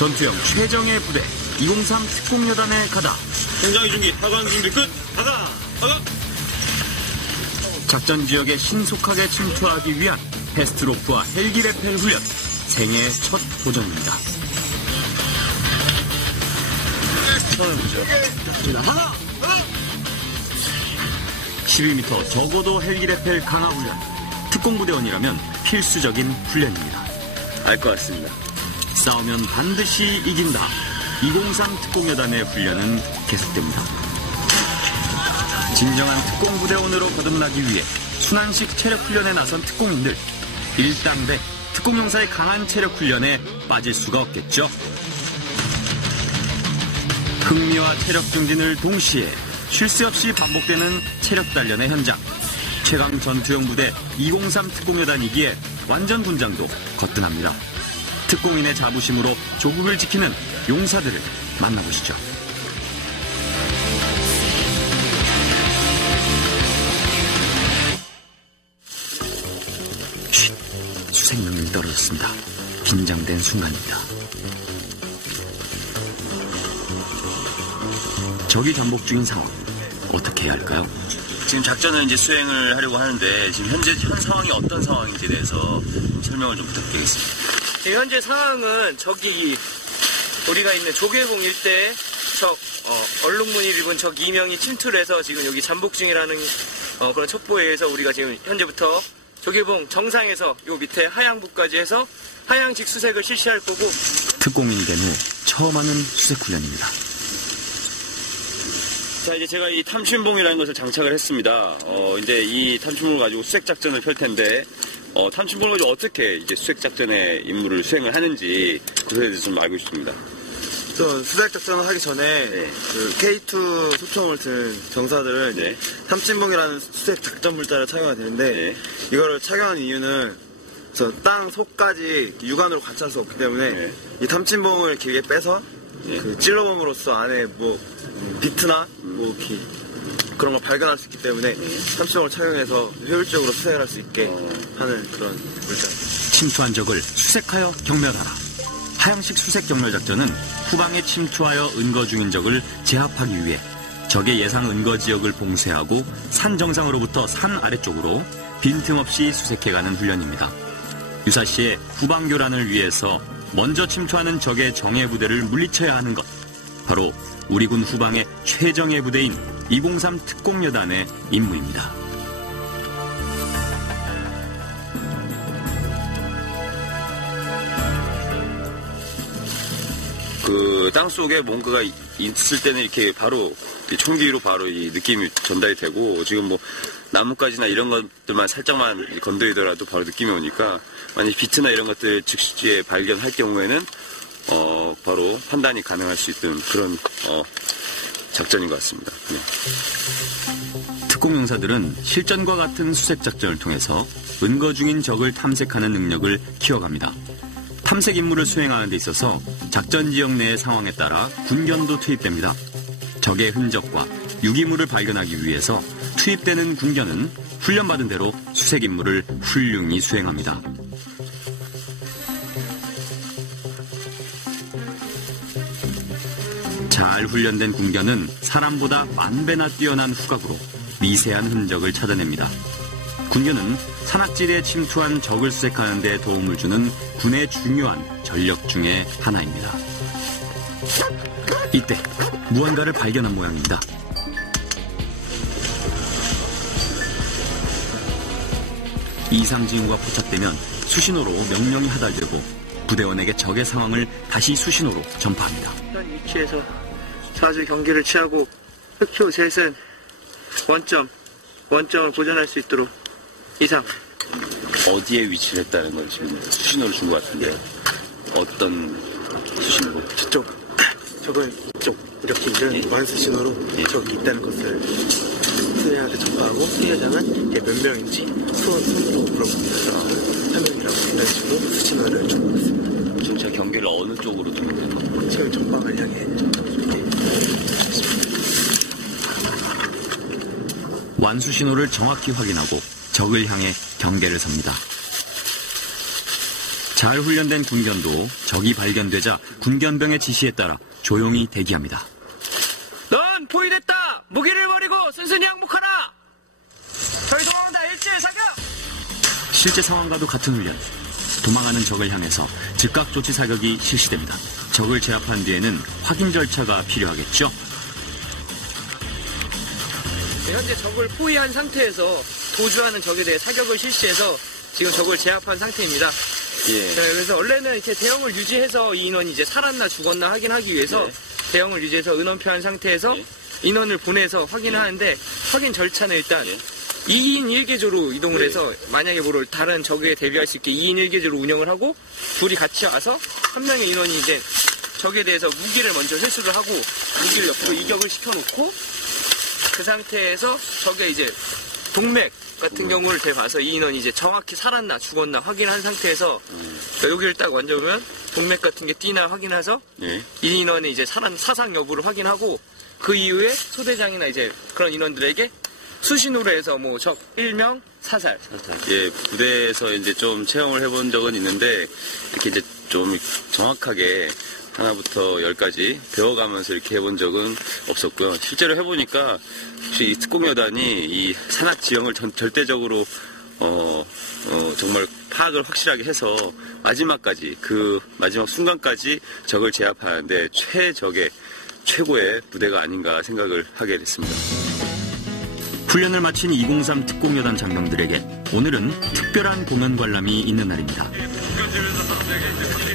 전투형 최정예 부대 203 특공여단에 가다. 공장 이중기 하강 준비 끝. 가가. 작전 지역에 신속하게 침투하기 위한 패스트로프와 헬기 레펠 훈련. 생애 첫 도전입니다. 하나. 12m 저고도 헬기 레펠 강화 훈련. 특공부대원이라면 필수적인 훈련입니다. 알 것 같습니다. 싸우면 반드시 이긴다. 203 특공여단의 훈련은 계속됩니다. 진정한 특공부대원으로 거듭나기 위해 순환식 체력훈련에 나선 특공인들. 일당대 특공용사의 강한 체력훈련에 빠질 수가 없겠죠. 흥미와 체력 증진을 동시에 쉴 새 없이 반복되는 체력 단련의 현장. 최강 전투형 부대 203 특공여단이기에 완전 군장도 거뜬합니다. 특공인의 자부심으로 조국을 지키는 용사들을 만나보시죠. 수색명령이 떨어졌습니다. 긴장된 순간입니다. 적이 잠복 중인 상황, 어떻게 해야 할까요? 지금 작전을 이제 수행을 하려고 하는데 지금 현 상황이 어떤 상황인지에 대해서 설명을 좀 부탁드리겠습니다. 현재 상황은 적이 우리가 있는 조계봉 일대 적 얼룩무늬를 입은 적 2명이 침투를 해서 지금 여기 잠복 중이라는 그런 첩보에 의해서 우리가 지금 현재부터 조계봉 정상에서 요 밑에 하양부까지 해서 하양식 수색을 실시할 거고. 특공인 된 후 처음 하는 수색 훈련입니다. 자, 이제 제가 이 탐침봉이라는 것을 장착을 했습니다. 이제 이 탐침봉을 가지고 수색 작전을 펼 텐데, 탐침봉을 가지고 어떻게 이제 수색 작전의 임무를 수행을 하는지 그것에 대해서 좀 알고 싶습니다. 저 수색 작전을 하기 전에 그 K2 소총을 든 정사들은 탐침봉이라는 수색 작전 물자를 착용해야 되는데 이거를 착용한 이유는 땅 속까지 육안으로 관찰할 수 없기 때문에 이 탐침봉을 길게 빼서 그 찔러봄으로써 안에 뭐 비트나 뭐 그런 걸 발견할 수 있기 때문에 탐침봉을 착용해서 효율적으로 수색을 할 수 있게 하는 그런 물자입니다. 침투한 적을 수색하여 경멸하라. 하양식 수색 경멸 작전은 후방에 침투하여 은거 중인 적을 제압하기 위해 적의 예상 은거 지역을 봉쇄하고 산 정상으로부터 산 아래쪽으로 빈틈없이 수색해가는 훈련입니다. 유사시에 후방 교란을 위해서 먼저 침투하는 적의 정예 부대를 물리쳐야 하는 것, 바로 우리 군 후방의 최정예 부대인 203 특공여단의 임무입니다. 그 땅속에 뭔가가 있을 때는 이렇게 바로 총기로 바로 이 느낌이 전달이 되고, 지금 뭐 나뭇가지나 이런 것들만 살짝만 건드리더라도 바로 느낌이 오니까, 만약 비트나 이런 것들 즉시에 발견할 경우에는 바로 판단이 가능할 수 있는 그런 작전인 것 같습니다. 특공용사들은 실전과 같은 수색 작전을 통해서 은거 중인 적을 탐색하는 능력을 키워갑니다. 탐색 임무를 수행하는 데 있어서 작전 지역 내의 상황에 따라 군견도 투입됩니다. 적의 흔적과 유기물을 발견하기 위해서 투입되는 군견은 훈련받은 대로 수색 임무를 훌륭히 수행합니다. 잘 훈련된 군견은 사람보다 만배나 뛰어난 후각으로 미세한 흔적을 찾아냅니다. 군견은 산악지대에 침투한 적을 수색하는 데 도움을 주는 군의 중요한 전력 중의 하나입니다. 이때 무언가를 발견한 모양입니다. 이상 징후가 포착되면 수신호로 명령이 하달되고 부대원에게 적의 상황을 다시 수신호로 전파합니다. 현 위치에서 자주 경기를 취하고 흑표 셋은 원점을 보존할 수 있도록 이상. 어디에 위치를 했다는 걸 지금 수신호를 준 것 같은데, 어떤 수신호로? 저쪽, 적을 이쪽 이렇게 이런 완수 신호로 적이 있다는 것을 수혜한테 전파하고 수혜자는 몇 명인지 손으로 물어봅니다. 한 명이라고 이런 식으로 수신호를 주고 있습니다. 지금 제가 경계를 어느 쪽으로 두는 건가요? 지금 전방을 향해 완수 신호를 정확히 확인하고 적을 향해 경계를 섭니다. 잘 훈련된 군견도 적이 발견되자 군견병의 지시에 따라 조용히 대기합니다. 넌 포위됐다. 무기를 버리고 순순히 항복하라. 저희 도망온다. 일제 사격. 실제 상황과도 같은 훈련. 도망하는 적을 향해서 즉각 조치 사격이 실시됩니다. 적을 제압한 뒤에는 확인 절차가 필요하겠죠. 현재 적을 포위한 상태에서 도주하는 적에 대해 사격을 실시해서 지금 적을 제압한 상태입니다. 네, 그래서 원래는 이렇게 대형을 유지해서 이 인원이 이제 살았나 죽었나 확인하기 위해서 대형을 유지해서 은원표한 상태에서 인원을 보내서 확인하는데 확인 절차는 일단 2인 1개조로 이동을 해서 만약에 뭐를 다른 적에 대비할 수 있게 2인 1개조로 운영을 하고 둘이 같이 와서 한 명의 인원이 이제 적에 대해서 무기를 먼저 회수를 하고 무기를 옆으로 이격을 시켜놓고 그 상태에서 적의 이제 동맥 같은 경우를 대봐서 이 인원이 이제 정확히 살았나 죽었나 확인한 상태에서 여기를 딱 만져보면 동맥 같은 게 띠나 확인해서 이 인원의 이제 사상 여부를 확인하고 그 이후에 소대장이나 이제 그런 인원들에게 수신호로 해서 뭐 적 1명 사살. 예, 부대에서 이제 좀 체험을 해본 적은 있는데 이렇게 이제 좀 정확하게 하나부터 10까지 배워가면서 이렇게 해본 적은 없었고요. 실제로 해보니까 이 특공여단이 이 산악 지형을 절대적으로 정말 파악을 확실하게 해서 마지막까지 그 마지막 순간까지 적을 제압하는데 최고의 부대가 아닌가 생각을 하게 됐습니다. 훈련을 마친 203 특공여단 장병들에게 오늘은 특별한 공연 관람이 있는 날입니다.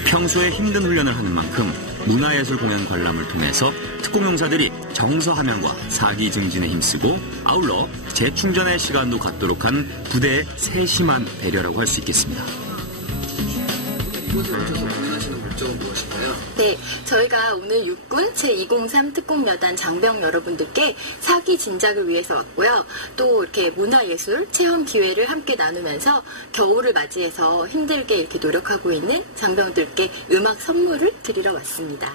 평소에 힘든 훈련을 하는 만큼 문화예술 공연 관람을 통해서 특공용사들이 정서함양과 사기 증진에 힘쓰고 아울러 재충전의 시간도 갖도록 한 부대의 세심한 배려라고 할 수 있겠습니다. 네, 저희가 오늘 육군 제203 특공여단 장병 여러분들께 사기 진작을 위해서 왔고요. 또 이렇게 문화예술 체험 기회를 함께 나누면서 겨울을 맞이해서 힘들게 이렇게 노력하고 있는 장병들께 음악 선물을 드리러 왔습니다.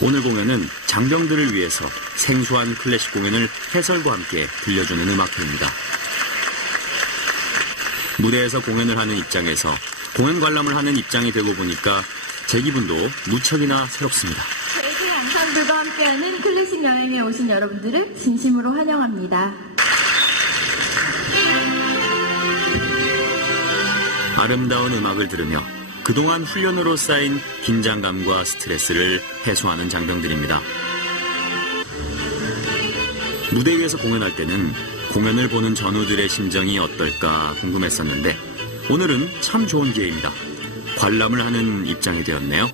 오늘 공연은 장병들을 위해서 생소한 클래식 공연을 해설과 함께 들려주는 음악회입니다. 무대에서 공연을 하는 입장에서 공연 관람을 하는 입장이 되고 보니까 제 기분도 무척이나 새롭습니다. 저희 앙상블과 함께하는 클래식 여행에 오신 여러분들을 진심으로 환영합니다. 아름다운 음악을 들으며 그동안 훈련으로 쌓인 긴장감과 스트레스를 해소하는 장병들입니다. 무대 위에서 공연할 때는 공연을 보는 전우들의 심정이 어떨까 궁금했었는데 오늘은 참 좋은 기회입니다. 관람을 하는 입장이 되었네요.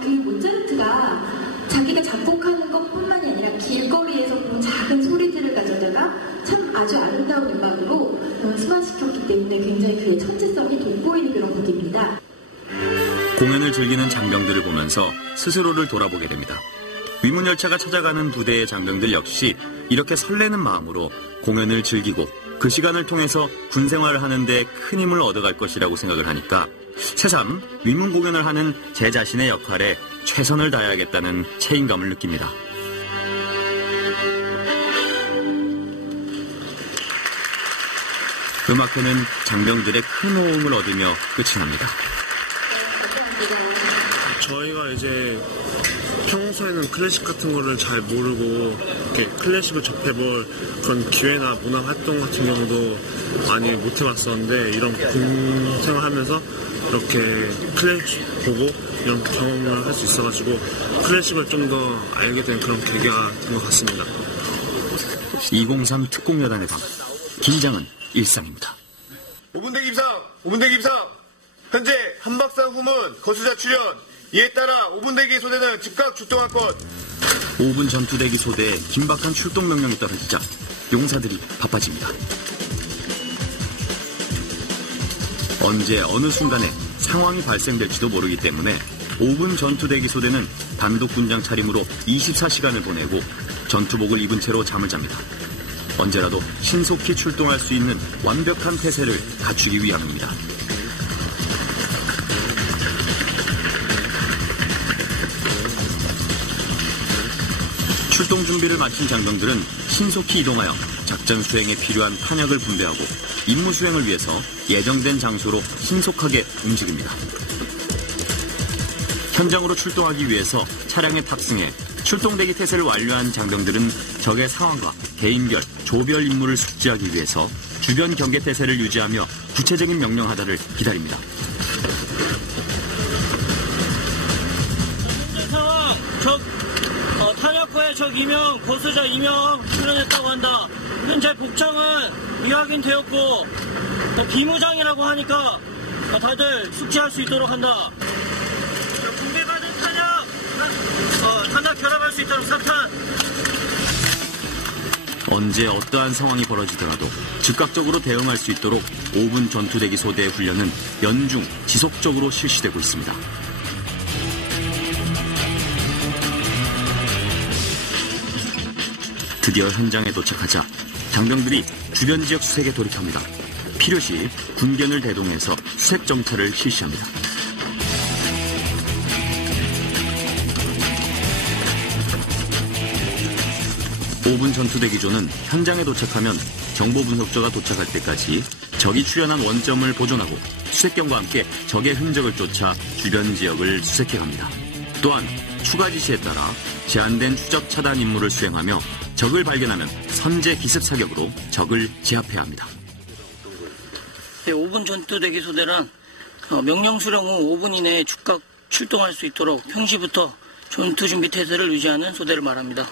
그 모차르트가 자기가 작곡하는 것뿐만이 아니라 길거리에서 보는 작은 소리들을 가져다가 참 아주 아름다운 음악으로 승화시켰기 때문에 굉장히 그의 천재성이 돋보이는 그런 무대입니다. 공연을 즐기는 장병들을 보면서 스스로를 돌아보게 됩니다. 위문열차가 찾아가는 부대의 장병들 역시 이렇게 설레는 마음으로 공연을 즐기고 그 시간을 통해서 군생활을 하는데 큰 힘을 얻어갈 것이라고 생각을 하니까 새삼 위문 공연을 하는 제 자신의 역할에 최선을 다해야겠다는 책임감을 느낍니다. 음악회는 장병들의 큰 호응을 얻으며 끝이 납니다. 저희가 이제 평소에는 클래식 같은 거를 잘 모르고 이렇게 클래식을 접해볼 그런 기회나 문화 활동 같은 경우도 많이 못 해봤었는데 이런 군 생활하면서 이렇게 클래식 보고 이런 경험을 할 수 있어가지고 클래식을 좀 더 알게 된 그런 계기가 된 것 같습니다. 203 특공여단의 밤, 긴장은 일상입니다. 5분대 김상, 현재 한박산 후문 거수자 출현, 이에 따라 5분대기 소대는 즉각 출동할 것. 5분 전투대기 소대에 긴박한 출동 명령이 떨어지자 용사들이 바빠집니다. 언제 어느 순간에 상황이 발생될지도 모르기 때문에 5분 전투대기 소대는 단독 군장 차림으로 24시간을 보내고 전투복을 입은 채로 잠을 잡니다. 언제라도 신속히 출동할 수 있는 완벽한 태세를 갖추기 위함입니다. 출동 준비를 마친 장병들은 신속히 이동하여 작전 수행에 필요한 탄약을 분배하고 임무 수행을 위해서 예정된 장소로 신속하게 움직입니다. 현장으로 출동하기 위해서 차량에 탑승해 출동대기 태세를 완료한 장병들은 적의 상황과 개인별, 조별 임무를 숙지하기 위해서 주변 경계 태세를 유지하며 구체적인 명령 하달을 기다립니다. 현재 상황, 탄약과의 적 2명, 거수자 2명 출연했다고 한다. 현재 복장은 미확인되었고 비무장이라고 하니까 다들 숙지할 수 있도록 한다. 군대가든 탄약 결합할 수 있도록 사탄. 언제 어떠한 상황이 벌어지더라도 즉각적으로 대응할 수 있도록 5분 전투대기 소대의 훈련은 연중 지속적으로 실시되고 있습니다. 드디어 현장에 도착하자 장병들이 주변 지역 수색에 돌입합니다. 필요시 군견을 대동해서 수색 정찰을 실시합니다. (5분) 전투대기조는 현장에 도착하면 정보 분석조가 도착할 때까지 적이 출현한 원점을 보존하고 수색경과 함께 적의 흔적을 쫓아 주변 지역을 수색해갑니다. 또한 추가 지시에 따라 제한된 추적 차단 임무를 수행하며 적을 발견하면 선제 기습 사격으로 적을 제압해야 합니다. 5분 전투대기 소대란 명령 수령 후 5분 이내에 즉각 출동할 수 있도록 평시부터 전투 준비 태세를 유지하는 소대를 말합니다.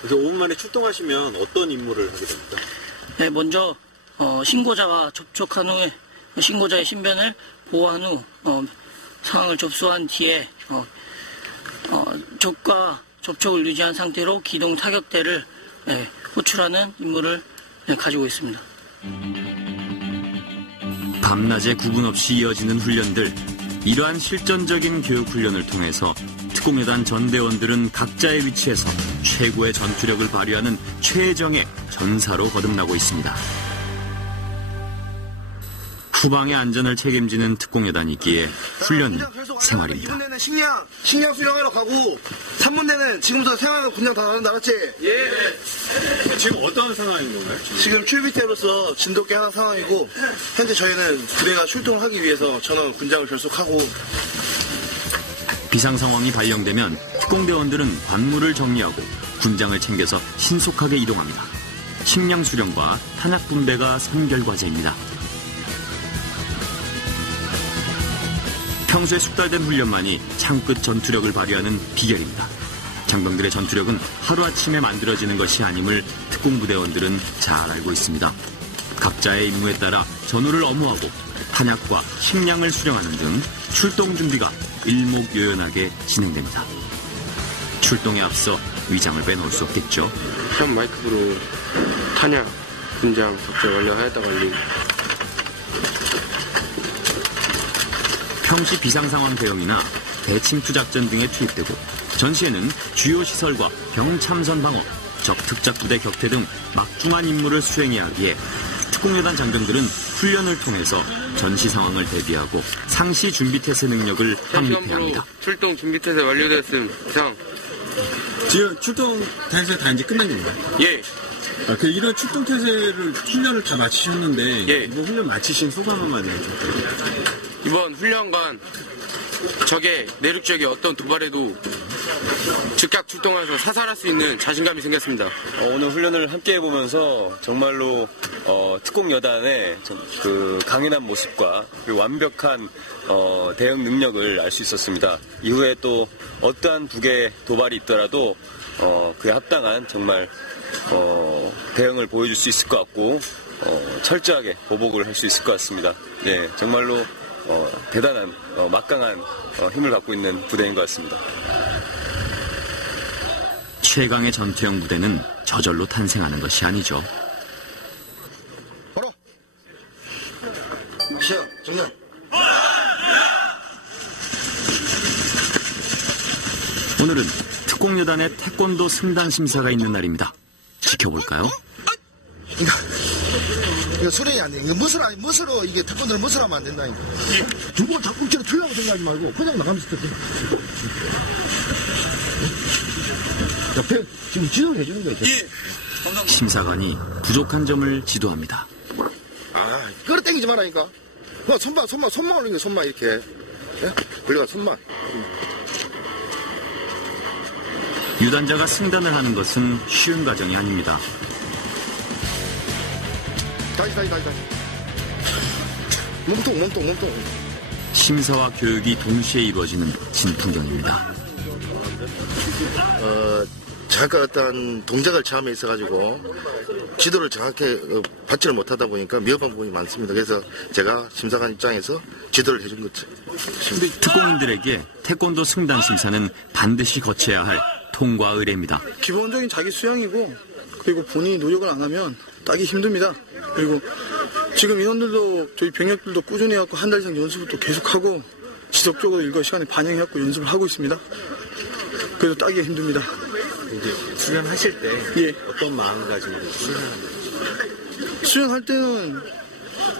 그래서 5분 만에 출동하시면 어떤 임무를 하게 됩니까? 네, 먼저 신고자와 접촉한 후에 신고자의 신변을 보호한 후 상황을 접수한 뒤에 적과 접촉을 유지한 상태로 기동 타격대를 호출하는 임무를 가지고 있습니다. 밤낮에 구분 없이 이어지는 훈련들, 이러한 실전적인 교육 훈련을 통해서 특공여단 전대원들은 각자의 위치에서 최고의 전투력을 발휘하는 최정의 전사로 거듭나고 있습니다. 후방의 안전을 책임지는 특공여단이기에 훈련은 생활입니다. 2분대는 식량 수령하러 가고 3분대는 지금부터 생활 군장 다 가는다, 알았지? 예. 지금 어떤 상황인 건가요? 지금 출비대로서 진돗개 하나 상황이고 현재 저희는 부대가 출동을 하기 위해서 전원 군장을 결속하고. 비상 상황이 발령되면 특공대원들은 관물을 정리하고 군장을 챙겨서 신속하게 이동합니다. 식량 수령과 탄약 분배가 선결 과제입니다. 평소에 숙달된 훈련만이 창끝 전투력을 발휘하는 비결입니다. 장병들의 전투력은 하루아침에 만들어지는 것이 아님을 특공부대원들은 잘 알고 있습니다. 각자의 임무에 따라 전우를 엄호하고 탄약과 식량을 수령하는 등 출동 준비가 일목요연하게 진행됩니다. 출동에 앞서 위장을 빼놓을 수 없겠죠. 현 마이크로 탄약, 군장, 적재 완료하였다 관리. 평시 비상상황 대응이나 대침투 작전 등에 투입되고 전시에는 주요 시설과 병 참선 방어, 적 특작부대 격퇴 등 막중한 임무를 수행해야 하기에 특공여단 장병들은 훈련을 통해서 전시 상황을 대비하고 상시 준비태세 능력을 확립해야 합니다. 출동 준비태세 완료되었음. 이상. 지금 출동 태세 다 이제 끝난 겁니다. 예. 이런 출동 태세를 훈련을 다 마치셨는데 예. 이번 훈련 마치신 소감 한마디 해주세요. 이번 훈련관 적의 내륙 지역의 어떤 도발에도 즉각 출동해서 사살할 수 있는 자신감이 생겼습니다. 오늘 훈련을 함께 해보면서 정말로 특공여단의 그 강인한 모습과 그리고 완벽한 대응 능력을 알 수 있었습니다. 이후에 또 어떠한 북의 도발이 있더라도 그에 합당한 정말 대응을 보여줄 수 있을 것 같고 철저하게 보복을 할 수 있을 것 같습니다. 네, 정말로 대단한 막강한 힘을 갖고 있는 부대인 것 같습니다. 최강의 전투형 부대는 저절로 탄생하는 것이 아니죠. 바로 시작 정렬. 오늘은 특공여단의 태권도 승단 심사가 있는 날입니다. 지켜볼까요? 이거 수련이 안 돼. 이거 멋으로 이게 태권도를 멋으로 하면 안 된다. 두 번 닭꿈치로 틀려고 생각하지 말고 그냥 나가면서 돼. 옆에 지금 지도해 주는 거죠. 심사관이 부족한 점을 지도합니다. 끌어 당기지 말라니까. 손만 올리는 거, 손만 이렇게. 예? 그래가 손만. 유단자가 승단을 하는 것은 쉬운 과정이 아닙니다. 다시. 몸통. 심사와 교육이 동시에 이루어지는 진풍경입니다. 잠깐 어떤 동작을 처음에 있어가지고 지도를 정확히 받지를 못하다 보니까 위험한 부분이 많습니다. 그래서 제가 심사관 입장에서 지도를 해준 거죠. 특공인들에게 태권도 승단 심사는 반드시 거쳐야 할 통과 의례입니다. 기본적인 자기 수양이고 그리고 본인이 노력을 안 하면 따기 힘듭니다. 그리고 지금 인원들도 저희 병력들도 꾸준히 해갖고 한 달 이상 연습을 또 계속하고 지속적으로 일과 시간에 반영해갖고 연습을 하고 있습니다. 그래도 따기가 힘듭니다. 이제 수련하실 때 어떤 마음가짐으로 수련합니까? 수련할 때는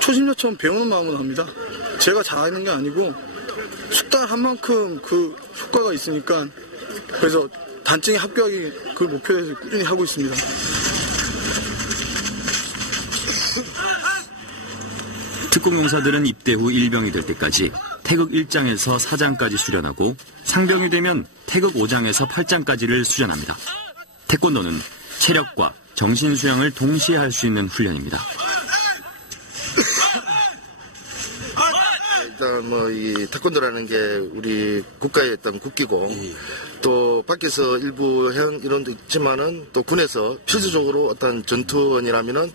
초심자처럼 배우는 마음으로 합니다. 제가 잘하는 게 아니고 숙달한 만큼 그 효과가 있으니까 그래서 단증에 합격하기 그 목표에서 꾸준히 하고 있습니다. 특공용사들은 입대 후 일병이 될 때까지 태극 1장에서 4장까지 수련하고 상병이 되면 태극 5장에서 8장까지를 수련합니다. 태권도는 체력과 정신 수양을 동시에 할 수 있는 훈련입니다. 일단 이 태권도라는 게 우리 국가의 어떤 국기고 또 밖에서 일부 해양 이론도 있지만은 또 군에서 필수적으로 어떤 전투원이라면은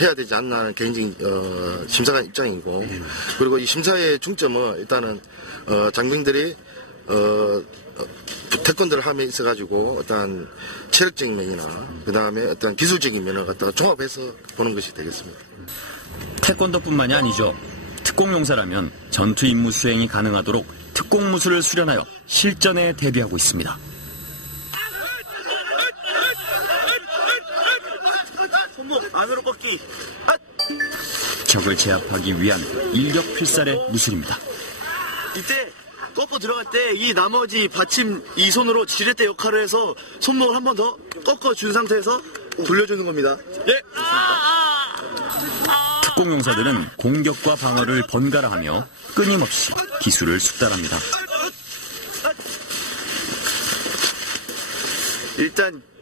해야 되지 않나 하는 개인적인 심사관 입장이고 그리고 이 심사의 중점은 일단은 장병들이 태권도를 함에 있어가지고 어떤 체력적인 면이나 그 다음에 어떤 기술적인 면을 갖다가 종합해서 보는 것이 되겠습니다. 태권도뿐만이 아니죠. 특공용사라면 전투 임무 수행이 가능하도록 특공무술을 수련하여 실전에 대비하고 있습니다. 안으로 꺾기. 적을 제압하기 위한 일격필살의 무술입니다. 이때 꺾어 들어갈 때 이 나머지 받침 이 손으로 지렛대 역할을 해서 손목을 한 번 더 꺾어 준 상태에서 돌려주는 겁니다. 네. 특공용사들은 공격과 방어를 번갈아 하며 끊임없이 기술을 숙달합니다.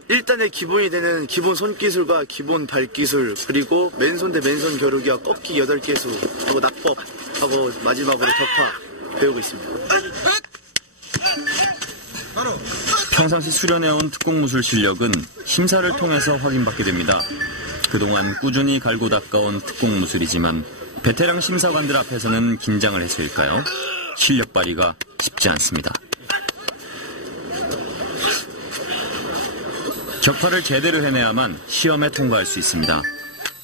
일단의 기본이 되는 기본 손기술과 기본 발기술 그리고 맨손 대 맨손 겨루기와 꺾기 8개수 하고 낙법하고 마지막으로 격파 배우고 있습니다. 평상시 수련해온 특공무술 실력은 심사를 통해서 확인받게 됩니다. 그동안 꾸준히 갈고 닦아온 특공무술이지만 베테랑 심사관들 앞에서는 긴장을 해서일까요? 실력 발휘가 쉽지 않습니다. 격파를 제대로 해내야만 시험에 통과할 수 있습니다.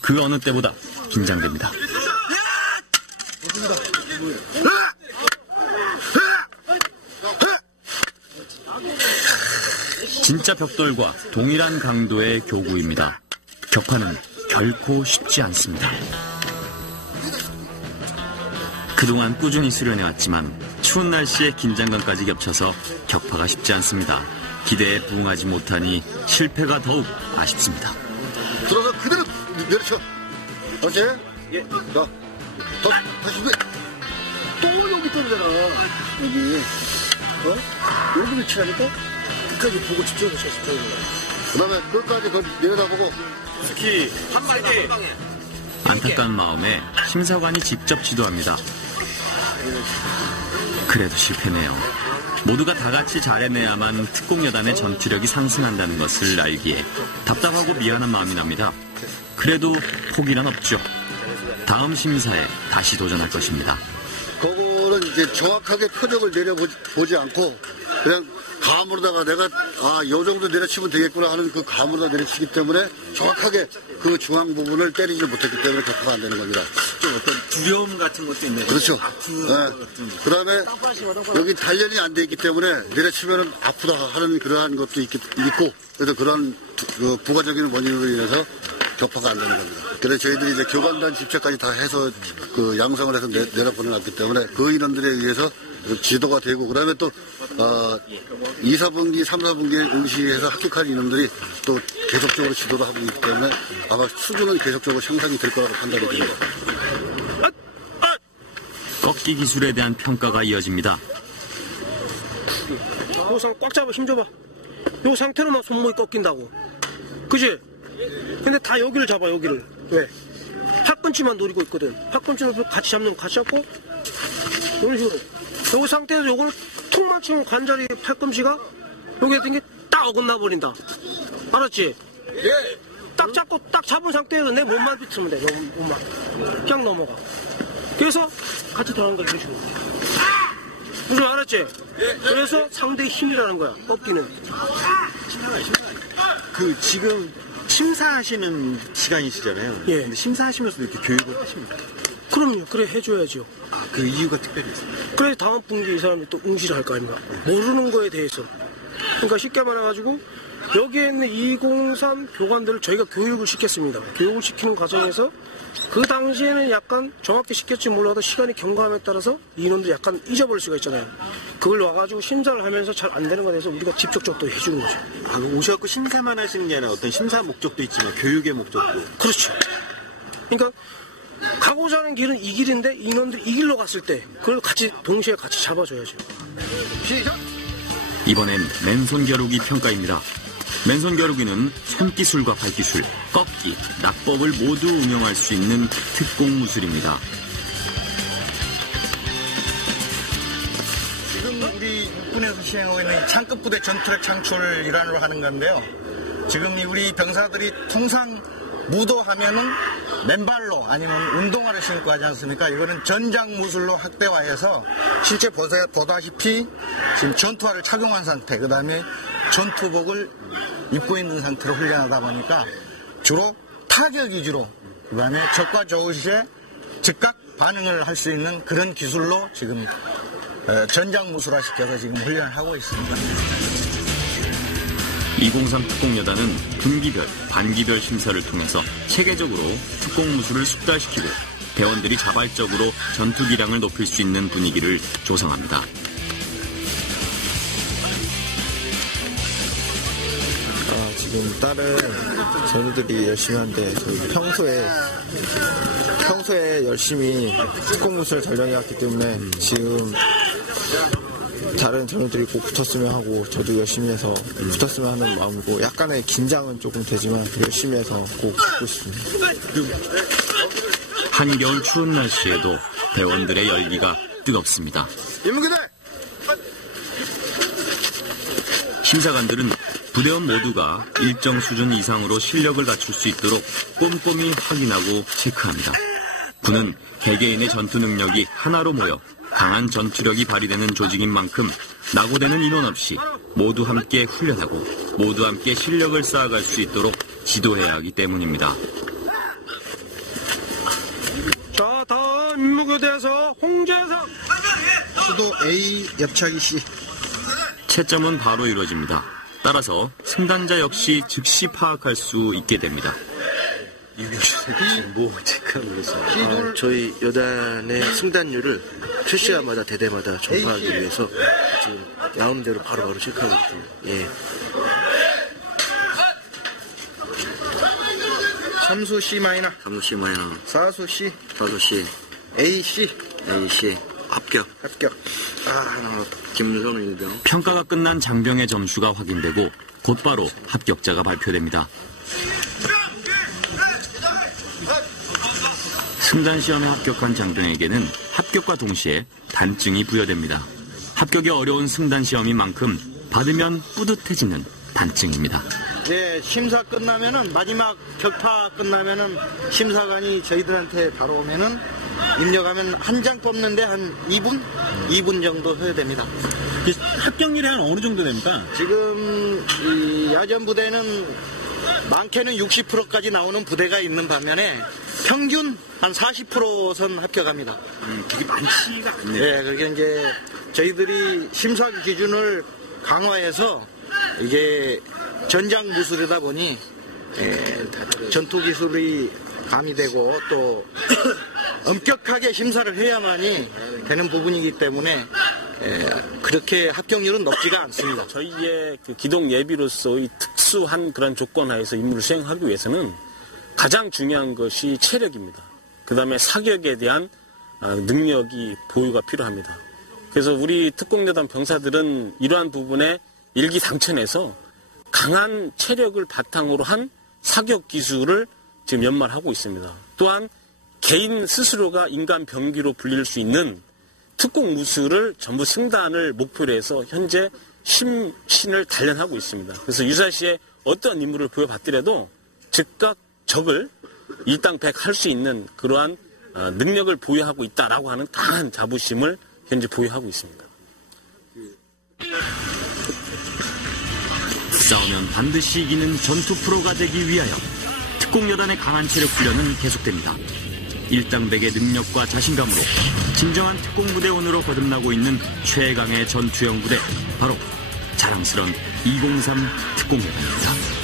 그 어느 때보다 긴장됩니다. 진짜 벽돌과 동일한 강도의 교구입니다. 격파는 결코 쉽지 않습니다. 그동안 꾸준히 수련해왔지만 추운 날씨에 긴장감까지 겹쳐서 격파가 쉽지 않습니다. 기대에 부응하지 못하니 실패가 더욱 아쉽습니다. 들어서 그대로 내려쳐. 알았지? 예. 자, 다시 또 여기 떨어잖아. 여기. 여기 위치라니까? 끝까지 보고 집중해서 쳐. 그 다음에 끝까지 더 내려다보고. 스키 한 발에. 안타까운 마음에 심사관이 직접 지도합니다. 그래도 실패네요. 모두가 다 같이 잘해내야만 특공여단의 전투력이 상승한다는 것을 알기에 답답하고 미안한 마음이 납니다. 그래도 포기란 없죠. 다음 심사에 다시 도전할 것입니다. 그거는 이제 정확하게 표적을 내려보지 않고 그냥 감으로다가 내가 요 정도 내려치면 되겠구나 하는 그 감으로 내려치기 때문에 정확하게 그 중앙 부분을 때리지 못했기 때문에 격파가 안 되는 겁니다. 좀 어떤 두려움 같은 것도 있네요. 그렇죠. 네. 그 다음에 여기 단련이 안 돼 있기 때문에 내려치면 아프다 하는 그러한 것도 있고 그래서 그런 그 부가적인 원인으로 인해서 격파가 안 되는 겁니다. 그래서 저희들이 이제 교관단 집체까지 다 해서 그 양성을 해서 내려보내놨기 때문에 그 인원들에 의해서 지도가 되고 그다음에 또 2, 4분기, 3, 4분기에 응시해서 합격할 인원들이 또 계속적으로 지도를 하고 있기 때문에 아마 수준은 계속적으로 향상이 될 거라고 판단이 됩니다. 꺾기 기술에 대한 평가가 이어집니다. 요상 꽉 잡아 힘줘봐. 요 상태로 나 손목이 꺾인다고. 그지? 근데 다 여기를 잡아, 여기를. 왜? 팔꿈치만 노리고 있거든. 팔꿈치를 같이 잡는 거 같이 잡고 이런 식으로. 요 상태에서 요걸 툭 맞추면 관절이 팔꿈치가 여기에 든게 딱 어긋나 버린다. 알았지? 예. 딱 잡고 딱 잡은 상태에는 내 몸만 비트면 돼. 몸만. 그냥 넘어가. 그래서 같이 들어가는 거야, 이런 식으로. 무슨 알았지? 예. 그래서 상대의 힘이라는 거야, 꺾기는. 그 지금 심사하시는 시간이시잖아요. 예. 근데 심사하시면서도 이렇게 교육을 하십니까? 그럼요. 그래 해줘야죠. 그 이유가 특별히 있습니다. 그래 다음 분기에 이 사람들이 또 응시를 할 거 아닙니까? 모르는 거에 대해서. 그러니까 쉽게 말해가지고 여기에 있는 203 교관들을 저희가 교육을 시켰습니다. 교육을 시키는 과정에서 그 당시에는 약간 정확히 시켰지 몰라도 시간이 경과함에 따라서 인원들이 약간 잊어버릴 수가 있잖아요. 그걸 와가지고 심사를 하면서 잘 안 되는 거에 대해서 우리가 직접적으로 또 해주는 거죠. 아, 오셔갖고 심사만 하시는 게 아니라 어떤 심사 목적도 있지만 교육의 목적도. 그렇죠. 그러니까 가고자 하는 길은 이 길인데 인원들이 이 길로 갔을 때 그걸 같이 동시에 같이 잡아줘야죠. 시작! 이번엔 맨손 겨루기 평가입니다. 맨손 겨루기는 손기술과 발기술, 꺾기, 낙법을 모두 응용할 수 있는 특공 무술입니다. 지금 우리 육군에서 시행하고 있는 창급 부대 전투력 창출 일환으로 하는 건데요. 지금 우리 병사들이 통상 무도하면은 맨발로 아니면 운동화를 신고 하지 않습니까? 이거는 전장 무술로 확대화해서 실제 보다시피 지금 전투화를 착용한 상태, 그 다음에 전투복을 입고 있는 상태로 훈련하다 보니까 주로 타격 위주로, 그 다음에 적과 저울 시에 즉각 반응을 할 수 있는 그런 기술로 지금 전장 무술화 시켜서 지금 훈련을 하고 있습니다. 203 특공여단은 분기별, 반기별 심사를 통해서 체계적으로 특공무술을 숙달시키고 대원들이 자발적으로 전투 기량을 높일 수 있는 분위기를 조성합니다. 지금 다른 전우들이 열심히 하는데 평소에 열심히 특공무술을 전령해왔기 때문에 지금 다른 전우들이 꼭 붙었으면 하고 저도 열심히 해서 붙었으면 하는 마음이고 약간의 긴장은 조금 되지만 열심히 해서 꼭 붙고 싶습니다. 한겨울 추운 날씨에도 대원들의 열기가 뜨겁습니다. 심사관들은 부대원 모두가 일정 수준 이상으로 실력을 갖출 수 있도록 꼼꼼히 확인하고 체크합니다. 군은 개개인의 전투 능력이 하나로 모여 강한 전투력이 발휘되는 조직인 만큼 낙오되는 인원 없이 모두 함께 훈련하고 모두 함께 실력을 쌓아갈 수 있도록 지도해야 하기 때문입니다. 자, 다음 임무교대에서 홍재석 수도 A 옆차기 C. 채점은 바로 이루어집니다. 따라서 승단자 역시 즉시 파악할 수 있게 됩니다. 뭐 체크하고 계세요? 저희 여단의 승단율을 실시간마다 대대마다 전파하기 위해서 지금 나오는대로 바로바로 체크하고 있습니다. 예. 삼수 C 마이너. 삼수 C 마이너. 사수 C. 사수 C. A C. A C. 합격. 김선우 일병. 평가가 끝난 장병의 점수가 확인되고 곧바로 합격자가 발표됩니다. 승단 시험에 합격한 장병에게는 합격과 동시에 단증이 부여됩니다. 합격이 어려운 승단 시험인 만큼 받으면 뿌듯해지는 단증입니다. 네, 심사 끝나면은 마지막 격파 끝나면은 심사관이 저희들한테 바로 오면은 입력하면 한 장 뽑는데 한 2분 정도 소요됩니다. 합격률이 한 어느 정도 됩니까? 지금 이 야전 부대는 많게는 60%까지 나오는 부대가 있는 반면에 평균 한 40% 합격합니다. 그게 많지가 않네요. 네, 그게 이제 저희들이 심사 기준을 강화해서 이게 전장 무술이다 보니 전투 기술이 가미되고 또 엄격하게 심사를 해야만이 되는 부분이기 때문에 그렇게 합격률은 높지가 않습니다. 저희의 그 기동 예비로서의 특수한 그런 조건 하에서 임무를 수행하기 위해서는 가장 중요한 것이 체력입니다. 그 다음에 사격에 대한 능력이 보유가 필요합니다. 그래서 우리 특공여단 병사들은 이러한 부분에 일기상천해서 강한 체력을 바탕으로 한 사격 기술을 지금 연마하고 있습니다. 또한 개인 스스로가 인간 병기로 불릴 수 있는 특공 무술을 전부 승단을 목표로 해서 현재 심신을 단련하고 있습니다. 그래서 유사시에 어떤 임무를 부여받더라도 즉각 적을 일당백할 수 있는 그러한 능력을 보유하고 있다라고 하는 강한 자부심을 현재 보유하고 있습니다. 싸우면 반드시 이기는 전투 프로가 되기 위하여 특공여단의 강한 체력 훈련은 계속됩니다. 일당백의 능력과 자신감으로 진정한 특공부대원으로 거듭나고 있는 최강의 전투형 부대, 바로 자랑스러운 203 특공여단입니다.